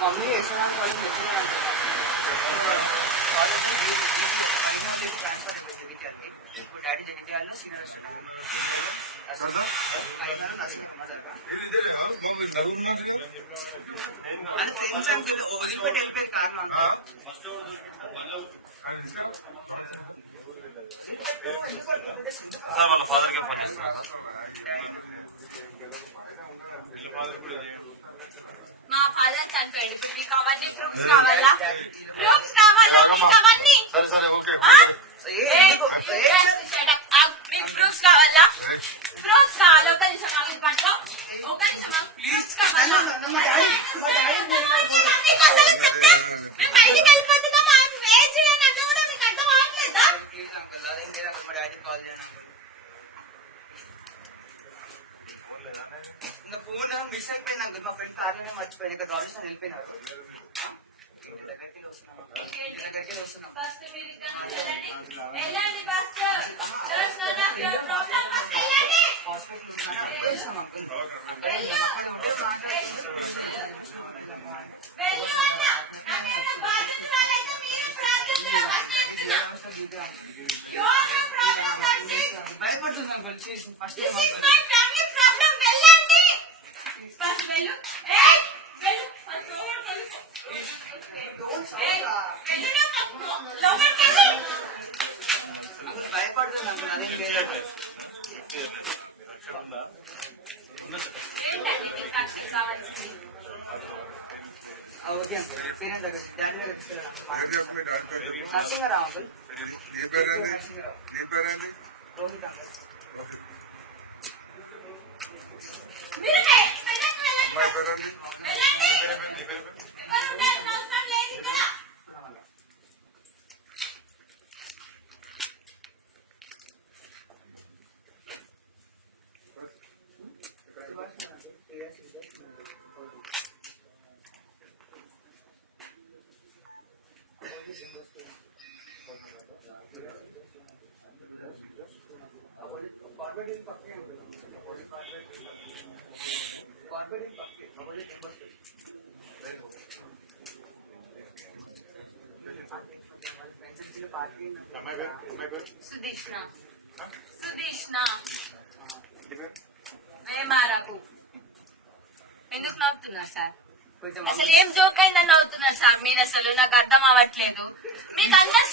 Mummy Yashwant వాళ్ళు తెచ్చుకున్నారంటే కాలేజ్కి finance transfer అయిపోయింది వీకెండ్కి. ఇప్పుడు డాడీ జగిత్యాలలో సీనియర్ ఫ్రెండ్స్ అంకుల్ వదిలిపెట్టి వెళ్ళిపోయింది కారణం అంతా. వాళ్ళ ఫాదర్ కి ఫోన్ చేస్తున్నారు. మా ఫాదర్ చనిపోయాడు. ఇప్పుడు మీకు అవన్నీ ప్రూఫ్స్ కావాలా? ప్రూఫ్స్ కావాలా మీకు అవన్నీ? సరే సరే ఓకే. మీకు ప్రూఫ్స్ కావాలా? ప్రూఫ్స్ కావాలి. ఒక నిమిషం ఆమె పట్ల ఒక నిమిషం ప్లీజ్ కావాలా? అసలు చెప్తే మేము బయటికి వెళ్ళిపోతున్నాం. వెయిట్ చేయండి అంటే కూడా మీకు అర్థం అవ్వట్లేదా? ప్లీజ్ అంకుల్ అదేం లేదు అంకుల్. మా డాడీ కాల్ చేయండి అంకుల్. ఇంకా ఫోన్ మిస్ అయిపోయింది అంకుల్. మా ఫ్రెండ్ కార్లోనే మర్చిపోయింది. ఇక్కడ రాజస్థాన్ వెళ్ళిపోయినారు. దగ్గరికి వస్తున్నాం. ఫస్ట్ మీరు వెళ్ళండి. ఫస్ట్ ప్రాబ్లం ఫస్ట్ వెళ్ళండి. హాస్పిటల్ వస్తాం అంకుల్. భయపడుతుంది అంకుల్. ఫస్ట్ భయపడుతుంది అంకుల్. అదేం లేదు. Okay uncle. పేరెంట్ దగ్గర డాడీ దగ్గర తీసుకెళ్ళాను. నరసింహరావు అంకుల్. రోహిత్ అంకుల్. వేమారకు ఎందుకు నవ్వుతున్నారు సార్? అసలు ఏం జోక్ అయిందని నవ్వుతున్నారు సార్ మీరు? అసలు నాకు అర్థం అవ్వట్లేదు. మీకు అందరు